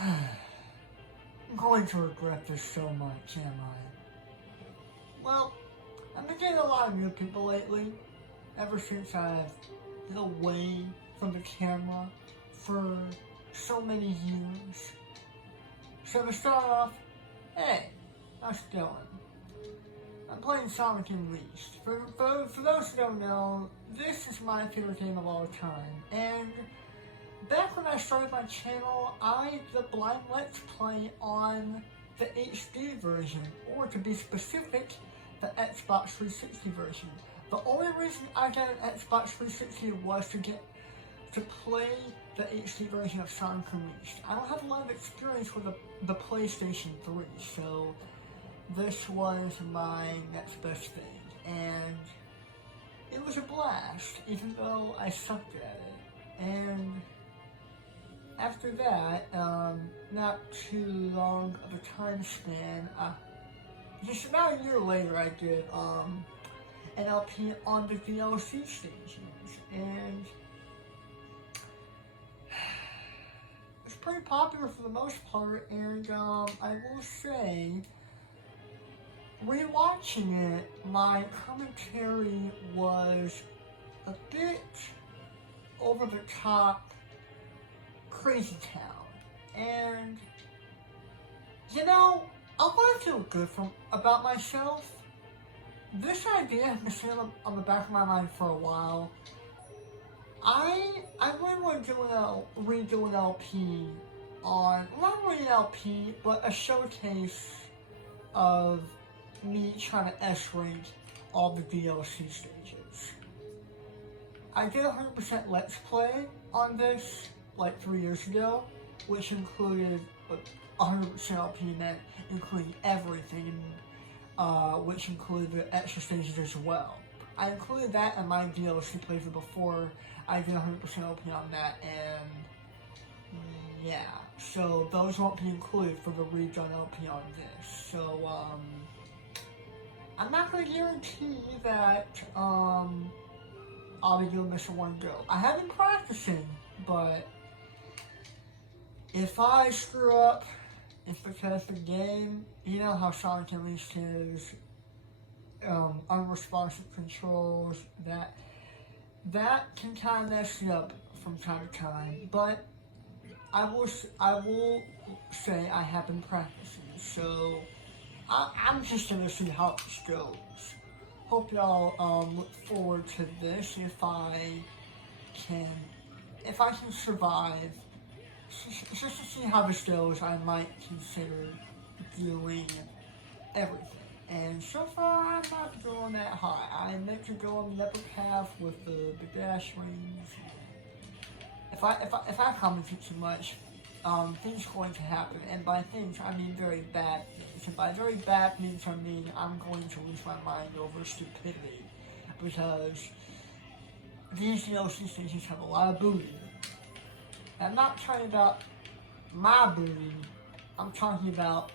I'm going to regret this so much, am I? Well, I've been getting a lot of new people lately, ever since I've been away from the camera for so many years. So to start off, hey, how's it going? I'm playing Sonic Unleashed. For those who don't know, this is my favorite game of all time, and back when I started my channel, I did a blind Let's Play on the HD version, or to be specific, the Xbox 360 version. The only reason I got an Xbox 360 was to play the HD version of Sonic Unleashed. I don't have a lot of experience with the PlayStation 3, so this was my next best thing, and it was a blast, even though I sucked at it. And after that, not too long of a time span, just about a year later, I did an LP on the DLC stages, and it's pretty popular for the most part. And I will say, rewatching it, my commentary was a bit over the top, crazy town, and you know, I want to feel good about myself. This idea has been sitting on the back of my mind for a while. I really want to redo an LP on, not really an LP, but a showcase of me trying to S-rank all the DLC stages. I did 100% Let's Play on this like 3 years ago, which included 100% LP, meant including everything, which included the extra stages as well. I included that in my DLC playthrough before I did 100% LP on that, and yeah, so those won't be included for the redone LP on this. So I'm not going to guarantee that I'll be doing this in one go. I have been practicing, but if I screw up, it's because the game, you know how Sonic Unleashed is, unresponsive controls, that can kind of mess you up from time to time, but I will say I have been practicing, so I'm just gonna see how this goes. Hope y'all look forward to this. If I can survive, just to see how this goes, I might consider doing everything. And so far, I'm not going that high. I meant to go on the upper path with the dash rings. If I commentate too much, things are going to happen. And by things, I mean very bad things. And by very bad things, I mean I'm going to lose my mind over stupidity. Because these DLC stations have a lot of booty. And I'm not talking about my booty, I'm talking about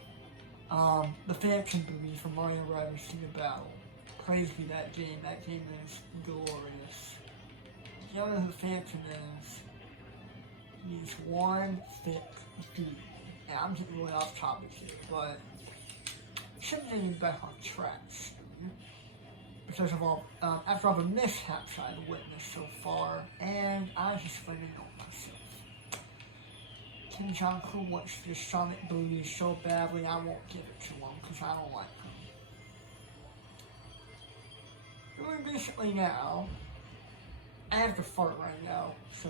the Phantom booty from Mario Rider Sega Battle. Praise be that game is glorious. If you don't know who Phantom is, he's one thick dude. And I'm getting really off topic here, but shouldn't get me back on track soon. Because of all, after all the mishaps I've witnessed so far, and I just finally know myself. King Jong-un wants this Sonic booty so badly, I won't give it to him, because I don't like him. Really recently now, I have to fart right now, so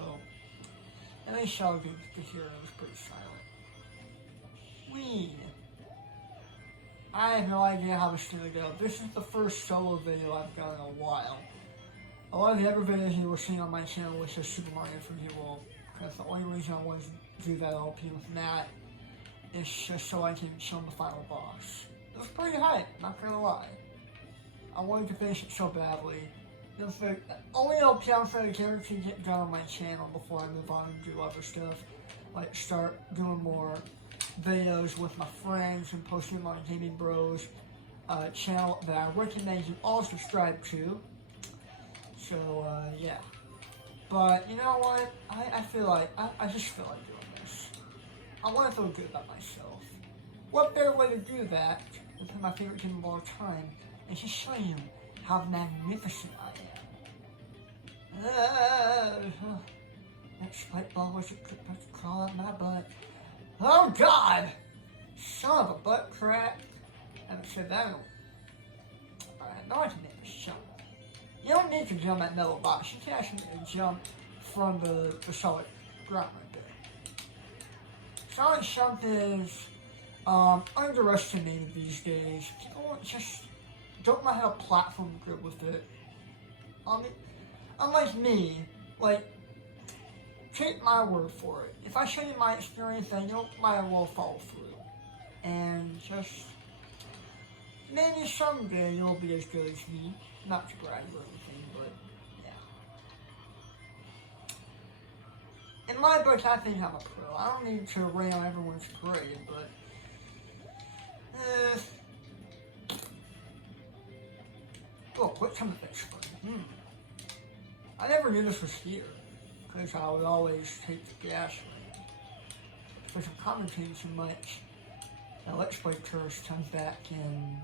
at least y'all get to hear it was pretty silent. I have no idea how this is going to go. This is the first solo video I've done in a while. A lot of the other videos you were seeing on my channel was just Super Mario 3D World. That's the only reason I wanted to do that LP with Matt. It's just so I can show him the final boss. It was pretty hype, not gonna lie. I wanted to finish it so badly. It was the only LP I'm trying to guarantee get done on my channel before I move on and do other stuff. Like start doing more videos with my friends and posting them on Gaming Bros channel that I recommend you all subscribe to. So, yeah. But, you know what? I feel like, I just feel like doing this. I want to feel good about myself. What better way to do that than play my favorite game of all time and just show you how magnificent I am. That spike ball was about to crawl up my butt. Oh God! Son of a butt crack. I haven't said that in a while. Alright, now I can make this jump. You don't need to jump at metal box. You can actually jump from the solid ground right there. Solid jump is underestimated these days. People just don't know how to platform grip with it. Unlike me, like, take my word for it. If I show you my experience, then you might as well follow through. And just, maybe someday you'll be as good as me. Not to brag or anything, but yeah. In my book, I think I'm a pro. I don't need to rain on everyone's parade, but oh, what kind of fish? I never knew this was here, because I would always take the gas ring. Because I'm commentating too much, the Let's Play tourist comes back and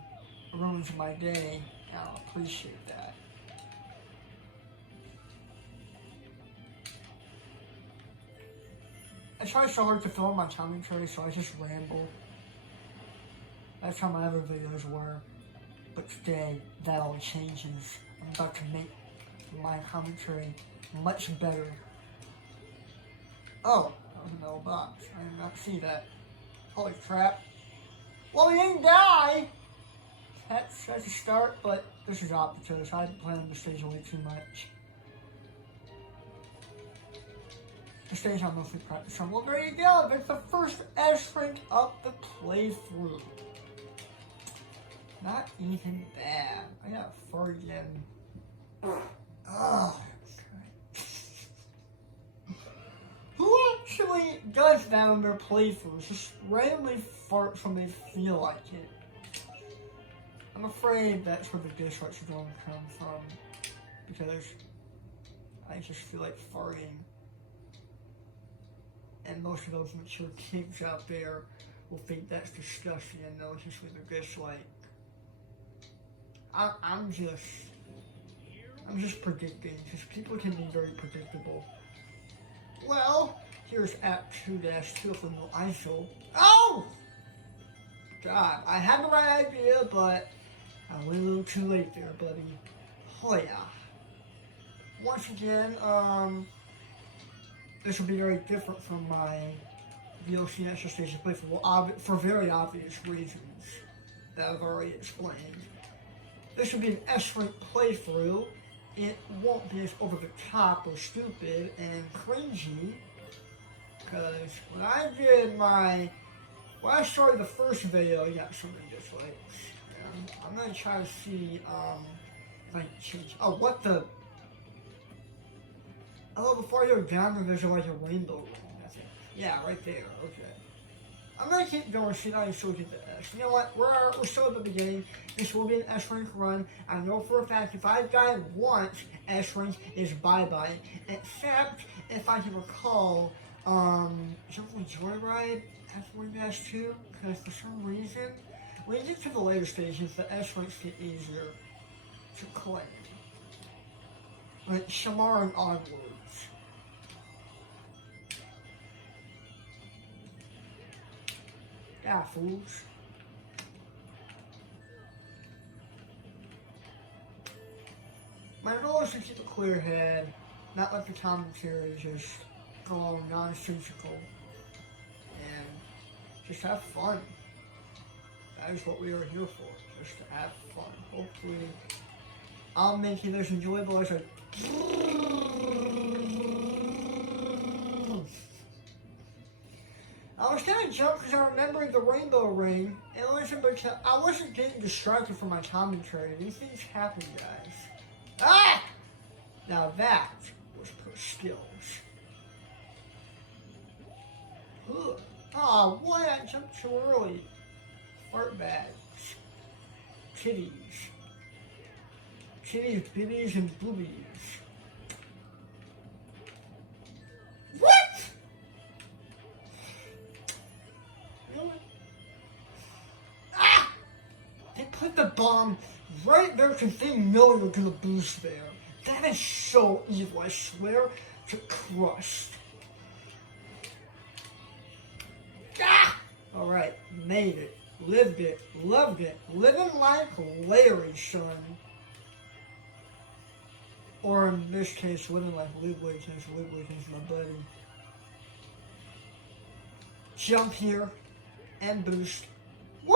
ruins my day, and I'll appreciate that. I try so hard to film my commentary, so I just ramble. That's how my other videos were. But today, that all changes. I'm about to make my commentary much better. Oh, that was a metal box. I did not see that. Holy crap. Well, we didn't die! That's a start, but this is opposite. I didn't plan on the stage way too much. The stage I'm mostly practicing on. Well, there you go. That's the first S-rank of the playthrough. Not even bad. I got 4 again. Oh, who actually does that on their playthroughs? Just randomly fart when they feel like it. I'm afraid that's where the dislikes are going to come from. Because I just feel like farting. And most of those mature kids out there will think that's disgusting and they'll just leave a dislike. I'm just predicting, because people can be very predictable. Well, here's Act 2-2 for no ISO. Oh! God, I had the right idea, but I went a little too late there, buddy. Oh yeah. Once again, this will be very different from my VLC Extra Station playthrough for very obvious reasons that I've already explained. This will be an S-rank playthrough. It won't be as over the top or stupid and cringy, because when I started the first video, I got so many dislikes. And I'm gonna try to see, if I can change. Oh, what the? Oh, before I go down there's like a rainbow ring, I think. Yeah, right there, okay. I'm gonna keep going, see how I still get the S. You know what, we're still at the beginning. This will be an S-rank run. I know for a fact if I die once, S-rank is bye-bye. Except, if I can recall, Jungle Joyride after Windmill 2, because for some reason, when you get to the later stages, the S-ranks get easier to claim. Like Shamar and Onwards. Yeah, fools. My goal is to keep a clear head, not let the commentary just go all nonsensical, and just have fun. That is what we are here for, just to have fun. Hopefully, I'll make you as enjoyable as I was gonna jump because I remembered the rainbow ring, and listen, but I wasn't getting distracted from my commentary. These things happen, guys. Ah! Now that was per skills. Ugh. Oh, what? I jumped too early. Fart bags. Titties. Titties, bibbies, and boobies. What? the bomb right there because they know you're gonna boost there. That is so evil, I swear to crust. Ah! Alright, made it. Lived it. Loved it. Living like Larry, son. Or in this case, living like Luke Wilkins. Luke Wilkins, my buddy. Jump here and boost. Woo!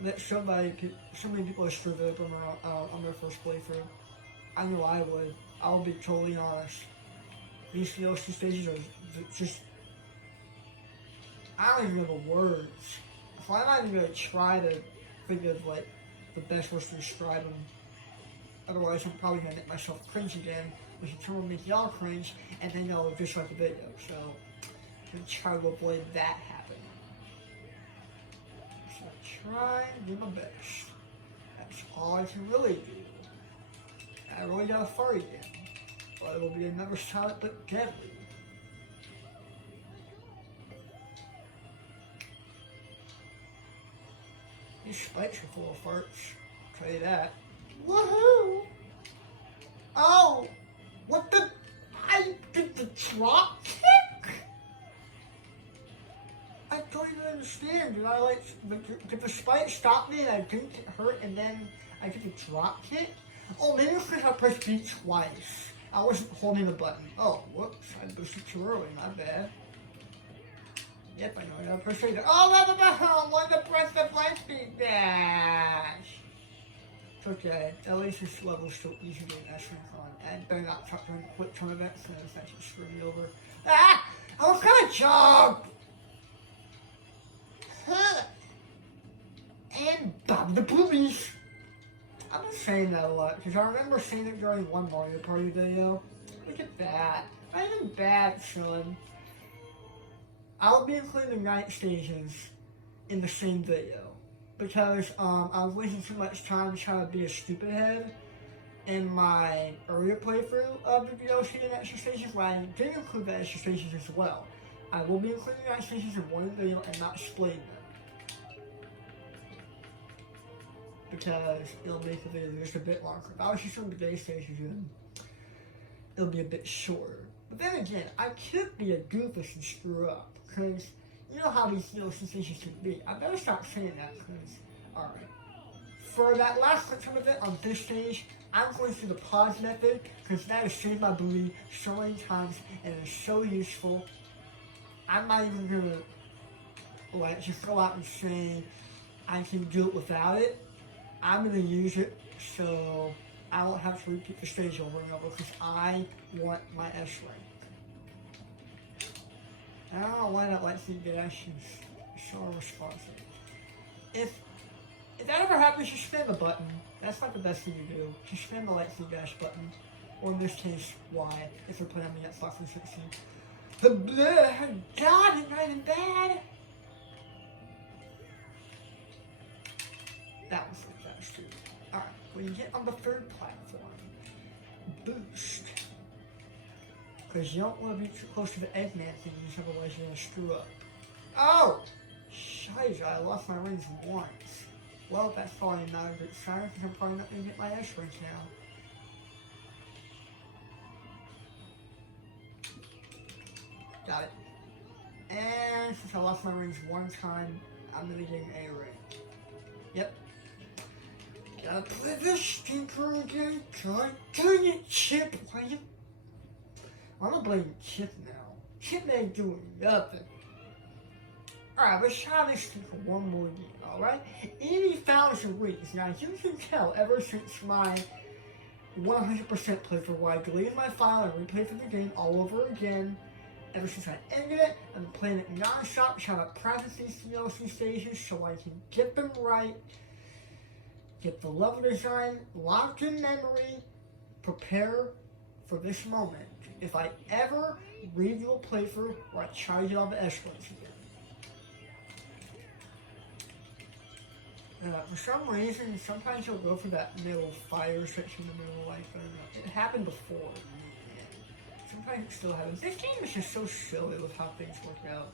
That so many people are screwed up on their first playthrough. I know I would. I'll be totally honest. These DLC stages are just, I don't even know the words. So I'm not even gonna try to think of like the best words to describe them. Otherwise, I'm probably gonna make myself cringe again, which in turn will make y'all cringe, and then y'all will dislike the video. So I'm gonna try to avoid that happening. So try and do my best. That's all I can really do. I really gotta fart again, but it will be another silent but deadly. These spikes are full of farts. I'll tell you that. Woohoo! Oh! What the? I did the drop kick? I don't even understand. Did I like, did the spike stop me and I didn't get hurt and then I did the drop kick? Oh, maybe it's because I pressed B twice. I wasn't holding the button. Oh, whoops. I boosted too early. My bad. Yep, I know. I gotta press it. Oh, I want to press the flashbeat dash. It's okay. At least this level's still easy to get S rank on. And better not talk during quick tournament, so that should screw me over. Ah! I was gonna jump! Huh. And Bob the Boobies! I've been saying that a lot, because I remember saying it during one Mario Party video. Look at that. Not even bad, son. I'll be including the night stages in the same video. Because I was wasting too much time trying to be a stupid head in my earlier playthrough of the DLC and extra stations, where I did include the extra stations as well. I will be including the night stations in one video and not splitting them. Because it'll make the video just a bit longer. If I was just doing the day stations, then it'll be a bit shorter. But then again, I could be a goofus and screw up. Because you know how these DLC stations can be. I better stop saying that because, alright. For that last quick time event on this stage, I'm going through the pause method because that has saved my booty so many times and it's so useful. I'm not even going to like just go out and say I can do it without it. I'm going to use it so I won't have to repeat the stage over and over because I want my S rank. I don't know why that lets me dash is so responsive. If that ever happens, just spam the button. That's not the best thing to do. Just spam the lightning dash button. Or in this case, Y, if you're playing on the Xbox 360. The bleh, God, it's not even bad. That was like that, too. Alright, when you get on the third platform, boost. Because you don't want to be too close to the Eggman thingies, otherwise you're going to screw up. Oh! Scheiße, I lost my rings once. Well, that's probably not a good sign, because I'm probably not going to get my S rings now. Got it. And since I lost my rings one time, I'm going to get an A ring. Yep. Gotta play this stinker again. God dang it, Chip. Why you... I'm gonna blame Chip now. Chip ain't doing nothing. Alright, let's try this stinker one more game, alright? 80,000 weeks. Now, as you can tell, ever since my 100% playthrough where I deleted my file and replayed through the game all over again, ever since I ended it, I've been playing it non-stop, trying to practice these DLC stages so I can get them right, get the level design locked in memory, prepare for this moment. If I ever redo a playthrough where I try to get all the S-ranks again. For some reason, sometimes you'll go for that middle fire section in the middle, like, it happened before. Sometimes it still happens. This game is just so silly with how things work out.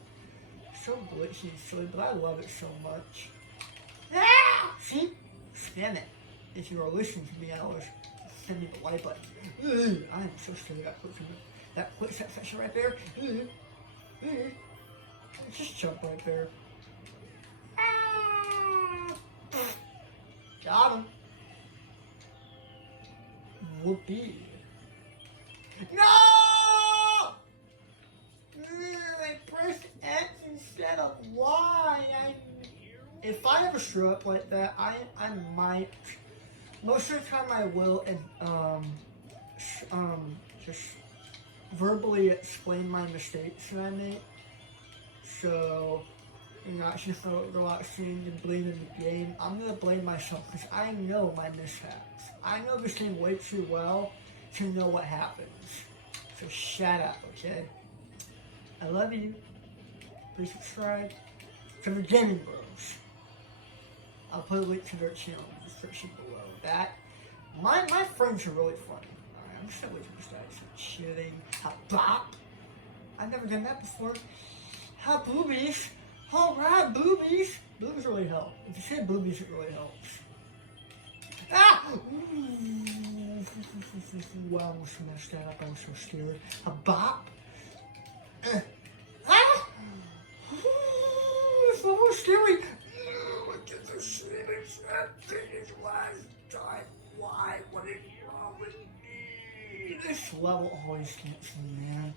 So glitchy and silly, but I love it so much. See? Spam it. If you were listening to me, I was sending the like button. Ugh, I am so scared of that quick set section right there. Ugh, ugh. Just jump right there. Ah! Got him. Whoopee. No! I pressed X instead of Y. If I ever screw up like that, I might. Most of the time I will just verbally explain my mistakes that I make. So you're not just gonna relax and blaming the game. I'm gonna blame myself because I know my mishaps. I know this game way too well to know what happens. So shut up, okay? I love you. Please subscribe to the Gaming Bros. I'll put a link to their channel in the description below. My friends are really funny. Alright, I'm just gonna leave these guys shitting. Ha bop! I've never done that before. Ha boobies! Alright, boobies! Boobies really help. If you say boobies, it really helps. Ah! Wow, I almost messed that up. I was so scared. Ha bop! Ah! It's so scary! Look at the shit. It's last time. Why? What is wrong with me? This level always gets me, man.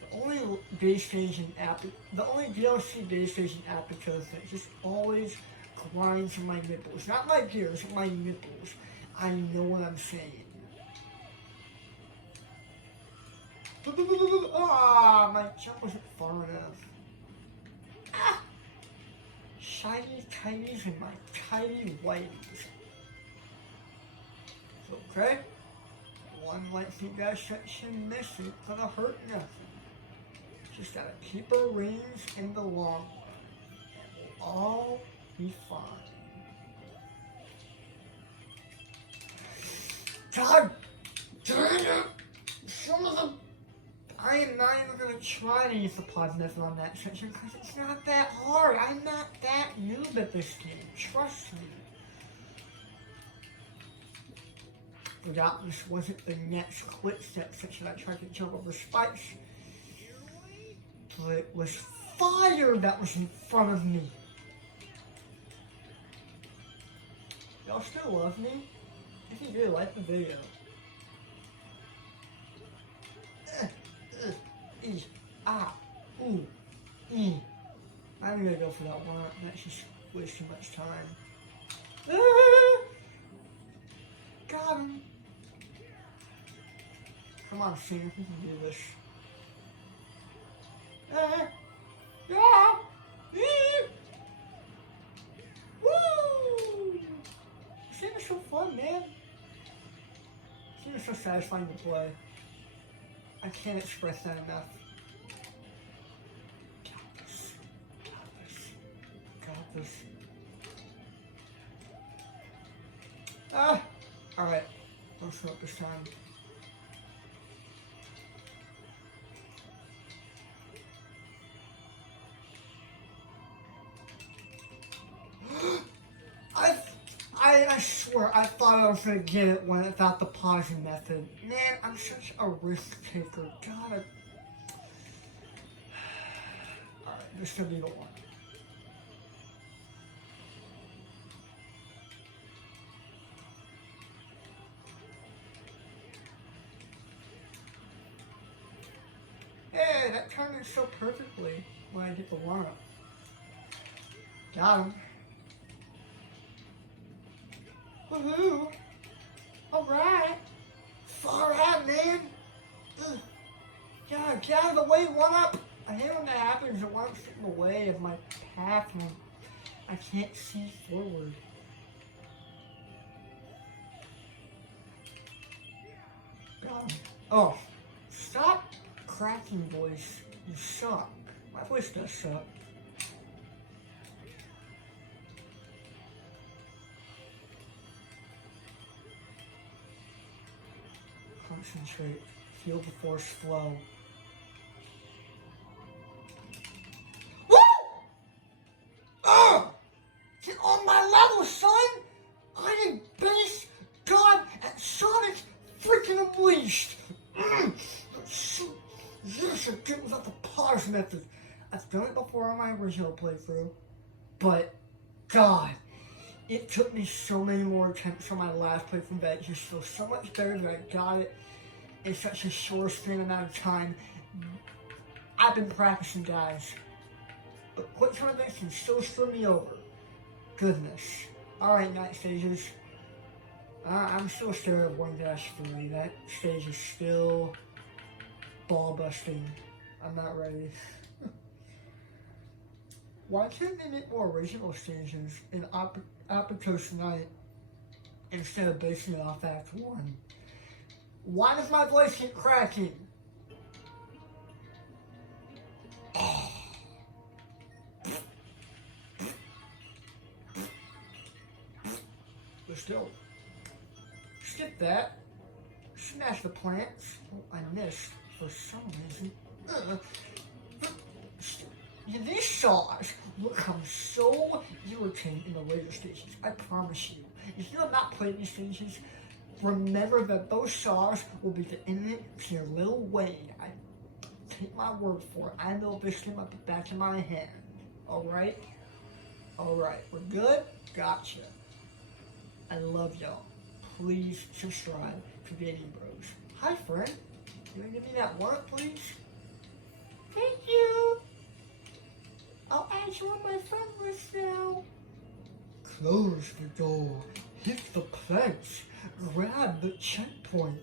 The only base station app, the only DLC base station app because it just always grinds my nipples. Not my gears, my nipples. I know what I'm saying. Ah, my jump wasn't far enough. Ah! Shiny tighties and my tidy whiteys. Okay? One light feedback section missing, gonna hurt nothing. Just gotta keep our rings in the long run. And we'll all be fine. God dang it! Some of them. I am not even gonna try to use the pause method on that section because it's not that hard. I'm not that noob at this game. Trust me. Forgot this wasn't the next quick step section. I tried to jump over spikes. But it was fire that was in front of me. Y'all still love me? If you do, like the video. I'm gonna go for that one. That's just wasting too much time. Got him. Come on, Singer, we can do this. Yeah! Woo! Singer's so fun, man. Singer's so satisfying to play. I can't express that enough. Got this. Got this. Got this. Alright. I'll show up this time. I swear, I thought I was gonna get it when without the pausing method. Man, I'm such a risk taker. God, Alright, this is gonna be the one. Hey, that turned out so perfectly when I hit the one-up. Got him. Woohoo! Alright! Far out, man! Ugh. God, get out of the way, one up! I hate when that happens, it wants to get in the way of my path and I can't see forward. God. Oh, stop cracking voice. You suck. My voice does suck. Concentrate. Feel the force flow. Woo! beast! Yes, again without the pause method. I've done it before on my original playthrough, but God, it took me so many more attempts on my last playthrough that it just feels so much better that I got it in such a short span amount of time. I've been practicing, guys, but quick time events can still screw me over. Goodness. Alright, night stages. I'm still scared of 1-3. That stage is still ball busting. I'm not ready. Why can't they make more original stages in Application Night instead of basing it off Act 1? Why does my voice keep cracking? But still, skip that. Smash the plants. Oh, I missed for some reason. These saws will become so irritating in the later stages. I promise you. If you have not played these stages, remember that those saws will be the end to your little Wayne. I take my word for it. I know this came up the back of my hand. Alright? Alright, we're good? Gotcha. I love y'all. Please subscribe to Gaming Bros. Hi, friend. You want to give me that work, please? Thank you. I'll add you on my friend list now. Close the door. Hit the planks. Grab the checkpoint.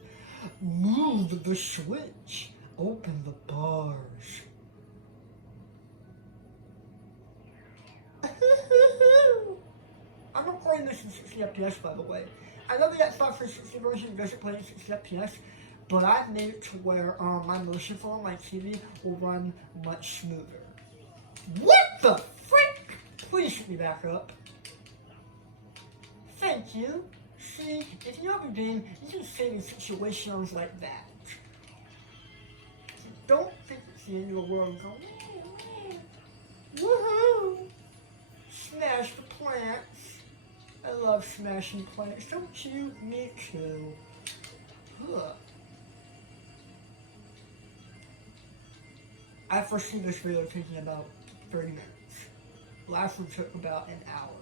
Move the switch. Open the bars. I'm recording this in 60 FPS, by the way. I know the Xbox 360 version doesn't play in 60 FPS, but I've made it to where my motion flow on my TV will run much smoother. What the frick? Please hit me back up. Thank you. See, if you have a game, you can save in situations like that. So don't think it's the end of the world and go, woohoo! Smash the plants. I love smashing plants, don't you? Me too. Ugh. I foresee this video taking about 30 minutes. Last one took about an hour.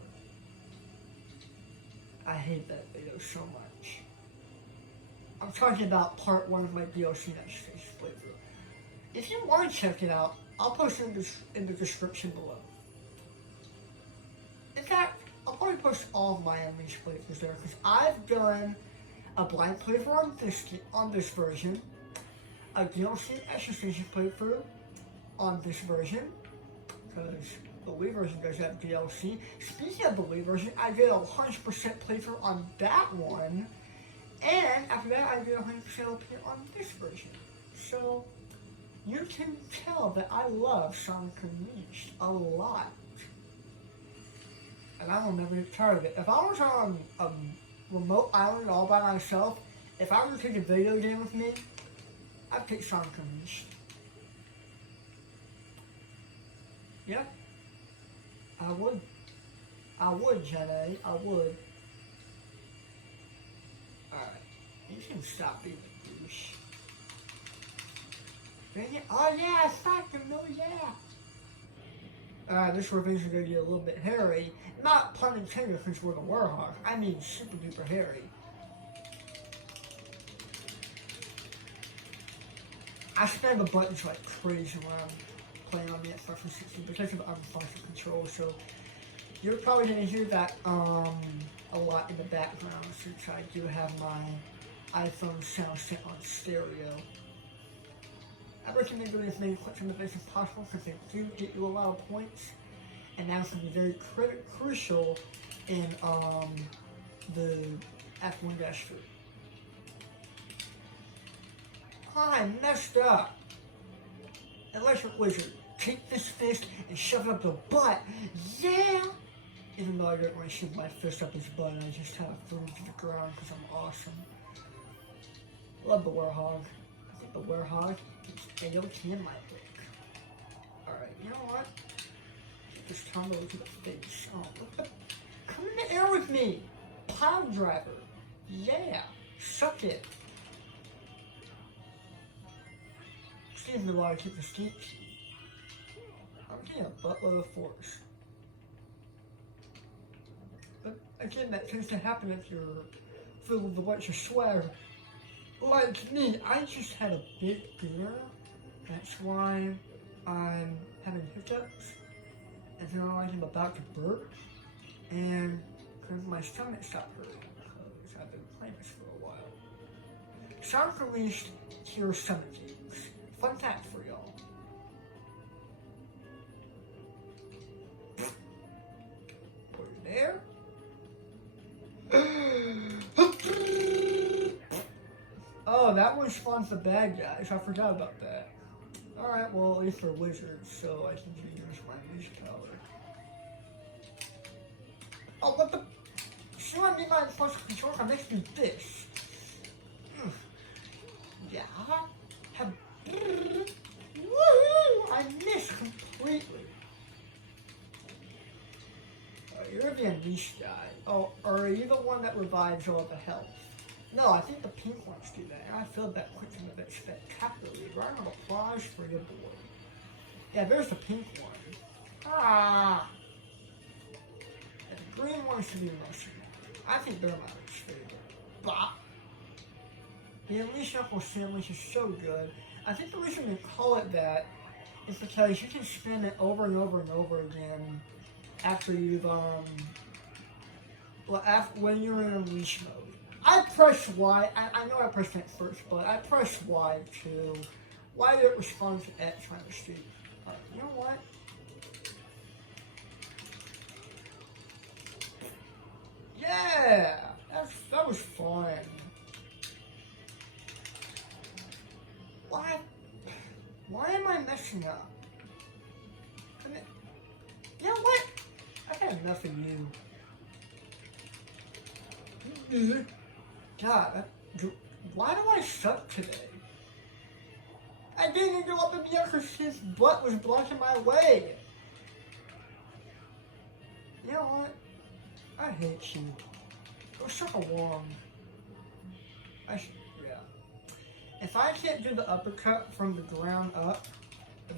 I hate that video so much. I'm talking about part 1 of my DLC next stage playthrough. If you want to check it out, I'll post it in the description below. In fact, I'll probably post all of my unleashed playthroughs there because I've done a blind playthrough on this version, a DLC extra station playthrough on this version, because the Wii version does have DLC. Speaking of the Wii version, I did a 100% playthrough on that one, and after that I did 100% playthrough on this version. So, you can tell that I love Sonic Unleashed a lot. And I will never get tired of it. If I was on a remote island all by myself, if I were to take a video game with me, I'd pick Sonic Unleashed. Yeah. I would. I would, Jenny. I would. Alright. You can stop being a douche. Dang it. Oh yeah, I fucked him. No, yeah. This revenge is going to get a little bit hairy. Not pun intended since we're the Warhawk. I mean super duper hairy. I spam the buttons like crazy when I'm playing on the Xbox 360 because of the unfunctional control, so you're probably going to hear that a lot in the background since I do have my iPhone sound set on stereo. I recommend doing as many quick time events as possible because they do get you a lot of points, and that's going to be very crucial in the Act 1-3. I messed up. Electric Wizard, take this fist and shove it up the butt. Yeah! Even though I didn't want to shove my fist up his butt, I just kind of threw him to the ground because I'm awesome. Love the Warhog. I think the Warhog gets AOT in my book. Alright, you know what? Just time to look at the face. Oh, come in the air with me! Pile driver. Yeah! Suck it. Excuse me while I keep the streets. I'm getting a buttload of force. But again, that tends to happen if you're filled with a bunch of swag. Like me, I just had a big dinner. That's why I'm having hiccups. And feeling like I'm about to burp. And because my stomach stopped hurting. Because I've been playing this for a while. Sound released cures stomach aches. Fun fact for y'all. Put it there. Oh, that one spawns the bad guys. I forgot about that. Alright, well, at least they're wizards, so I can use my leash power. Oh, what the? She want me my plus control? I makes me this. Yeah. Woohoo! I missed completely. Oh, you're the unleashed guy. Oh, or are you the one that revives all the health? No, I think the pink ones do that, and I filled that quick and a bit spectacularly. Round of applause for your boy. Yeah, there's the pink one. Ah! And the green one should be Russian. I think they're my least favorite. Bah! The Unleashed Knuckles sandwich is so good. I think the reason they call it that is because you can spin it over and over and over again after you've, when you're in Unleash mode. I press Y. I know I pressed X first, but I press Y to. Why did it respond to X on the street? You know what? Yeah! That was fun. Why am I messing up? You know what? I've had enough of you. God, why do I suck today? I didn't go up in the air because his butt was blocking my way. You know what? I hate you. Go suck a worm. Yeah. If I can't do the uppercut from the ground up,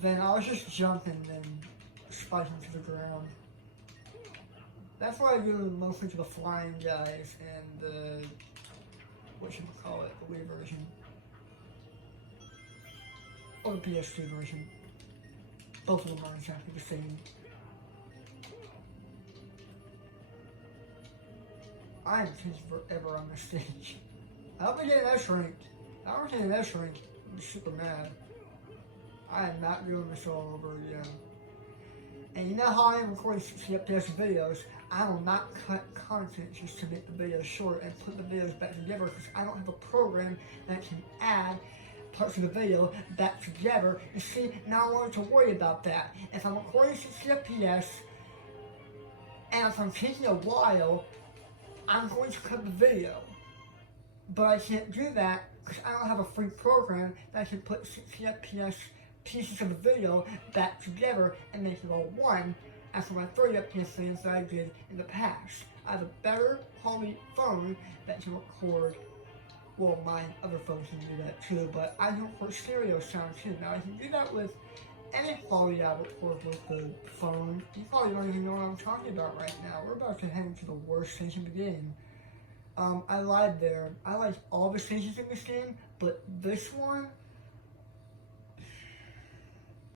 then I'll just jump and then spike him to the ground. That's what I do mostly to the flying guys and the, whatchamacallit, the Wii version. Or the PS2 version. Both of them are exactly the same. I am taking forever on this stage. I hope I get an S rank. I don't get an S rank. I'm super mad. I am not doing this all over again. And you know how I am recording 60 FPS videos, I will not cut content just to make the videos short and put the videos back together because I don't have a program that can add parts of the video back together. You see, now I don't have to worry about that. If I'm recording 60 FPS and if I'm taking a while, I'm going to cut the video. But I can't do that because I don't have a free program that can put 60 FPS pieces of the video back together and make it all one after my 30 FPS things that I did in the past. I have a better quality phone that can record, well, my other phones can do that too, but I can record stereo sound too. Now I can do that with any quality I record with the phone. You probably don't even know what I'm talking about right now. We're about to head into the worst stage in the game. I lied there. I like all the stages in this game, but this one